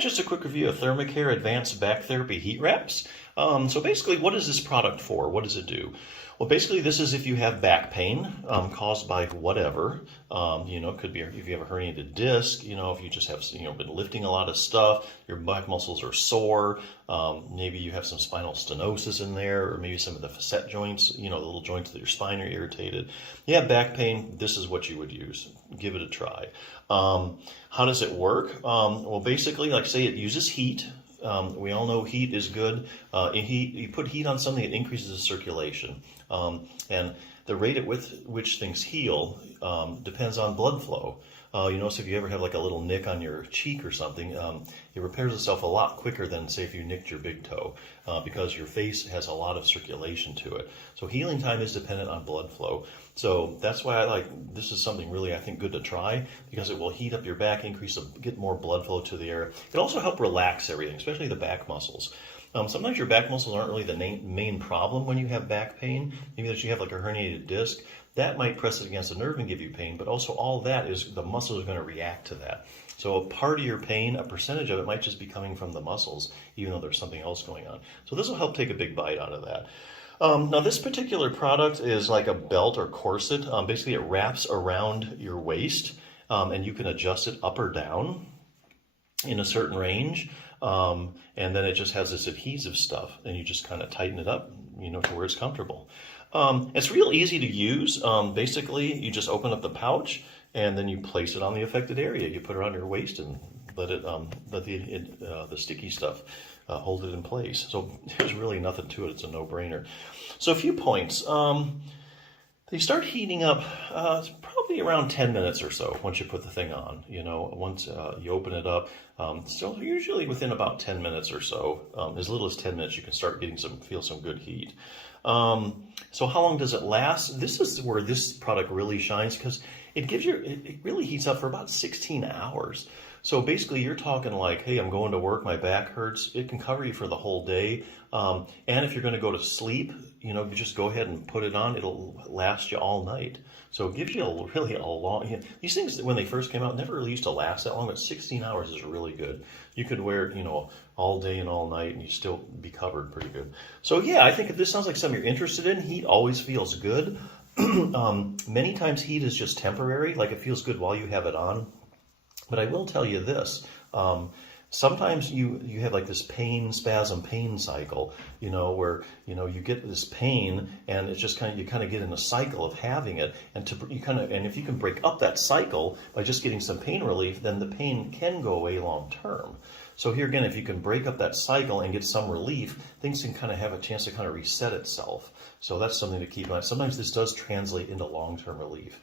just a quick review of ThermaCare Advanced Back Therapy Heat Wraps. So basically, what is this product for? What does it do? Well, basically, this is if you have back pain caused by whatever. It could be if you have a herniated disc, if you just have, been lifting a lot of stuff, your back muscles are sore, maybe you have some spinal stenosis in there, or maybe some of the facet joints, the little joints of your spine are irritated. You have back pain, this is what you would use. Give it a try. How does it work? Well, basically, like say it uses heat. We all know heat is good. You put heat on something, it increases the circulation. And the rate at which things heal depends on blood flow. You notice if you ever have like a little nick on your cheek or something, it repairs itself a lot quicker than say if you nicked your big toe, because your face has a lot of circulation to it. So healing time is dependent on blood flow. So that's why this is something really, I think, good to try, because it will heat up your back, get more blood flow to the area. It also help relax everything, especially the back muscles. Sometimes your back muscles aren't really the main problem when you have back pain. Maybe that you have like a herniated disc. That might press it against a nerve and give you pain, but also all that is the muscles are going to react to that. So a part of your pain, a percentage of it might just be coming from the muscles, even though there's something else going on. So this will help take a big bite out of that. Now this particular product is like a belt or corset. Basically it wraps around your waist, and you can adjust it up or down in a certain range. And then it just has this adhesive stuff, and you just kind of tighten it up, to where it's comfortable. It's real easy to use. Basically, you just open up the pouch, and then you place it on the affected area. You put it on your waist and let the sticky stuff hold it in place. So there's really nothing to it. It's a no-brainer. So a few points. They start heating up probably around 10 minutes or so once you put the thing on. Once you open it up, so usually within about 10 minutes or so, as little as 10 minutes, you can start feel some good heat. So how long does it last? This is where this product really shines, because it really heats up for about 16 hours. So basically you're talking like, hey, I'm going to work, my back hurts. It can cover you for the whole day. And if you're going to go to sleep, you just go ahead and put it on. It'll last you all night. So it gives you really a long, these things when they first came out never really used to last that long, but 16 hours is really good. You could wear it, all day and all night, and you still be covered pretty good. So yeah, I think if this sounds like something you're interested in, heat always feels good. Many times heat is just temporary, like it feels good while you have it on. But I will tell you this, sometimes you have like this pain cycle, where, you get this pain and it's just you kind of get in a cycle of having it. And if you can break up that cycle by just getting some pain relief, then the pain can go away long term. So here again, if you can break up that cycle and get some relief, things can kind of have a chance to kind of reset itself. So that's something to keep in mind. Sometimes this does translate into long-term relief.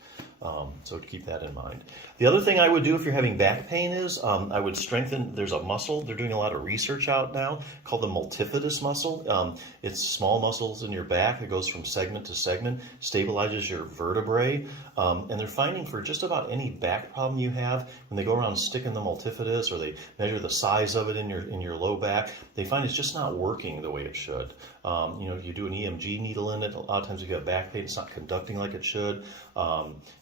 So keep that in mind. The other thing I would do if you're having back pain is I would strengthen, there's a muscle, they're doing a lot of research out now called the multifidus muscle. It's small muscles in your back. It goes from segment to segment, stabilizes your vertebrae. And they're finding for just about any back problem you have, when they go around sticking the multifidus or they measure the size of it in your low back, they find it's just not working the way it should. You do an EMG needle in it, a lot of times if you have back pain, it's not conducting like it should.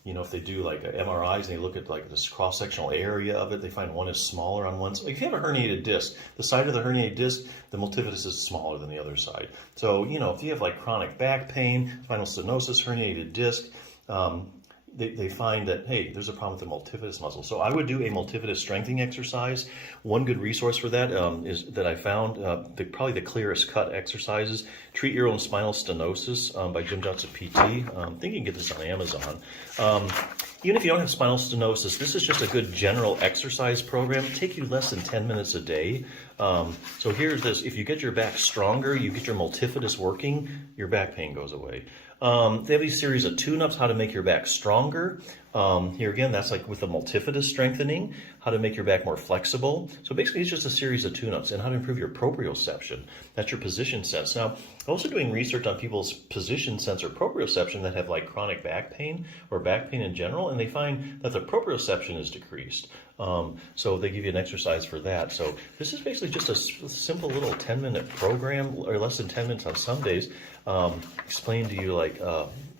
If they do like MRIs and they look at like this cross-sectional area of it, they find one is smaller on one side. If you have a herniated disc, the side of the herniated disc, the multifidus is smaller than the other side. So, if you have like chronic back pain, spinal stenosis, herniated disc, they find that, hey, there's a problem with the multifidus muscle. So I would do a multifidus strengthening exercise. One good resource for that is that I found, probably the clearest cut exercises, Treat Your Own Spinal Stenosis by Jim Johnson PT. I think you can get this on Amazon. Even if you don't have spinal stenosis, this is just a good general exercise program. It'll take you less than 10 minutes a day. So here's this. If you get your back stronger, you get your multifidus working, your back pain goes away. They have these series of tune-ups, how to make your back stronger. Here again, that's like with the multifidus strengthening, how to make your back more flexible. So basically it's just a series of tune-ups, and how to improve your proprioception. That's your position sense. Now, I'm also doing research on people's position sense or proprioception that have like chronic back pain or back pain in general, and they find that the proprioception is decreased. So they give you an exercise for that. So this is basically just a simple little 10-minute program, or less than 10 minutes on some days, explain to you like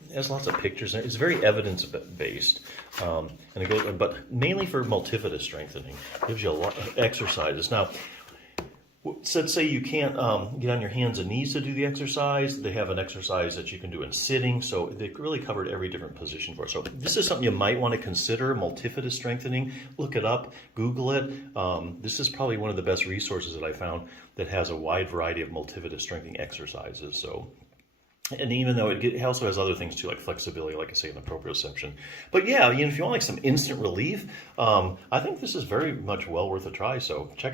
It has lots of pictures. It's very evidence-based, and it goes, but mainly for multifida strengthening. It gives you a lot of exercises. Now, so say you can't get on your hands and knees to do the exercise. They have an exercise that you can do in sitting, so they really covered every different position for it. So this is something you might want to consider, multifida strengthening. Look it up, Google it. This is probably one of the best resources that I found that has a wide variety of multifida strengthening exercises. So. And even though it also has other things too, like flexibility, like I say, in the proprioception. But yeah, if you want like some instant relief, I think this is very much well worth a try. So check it out.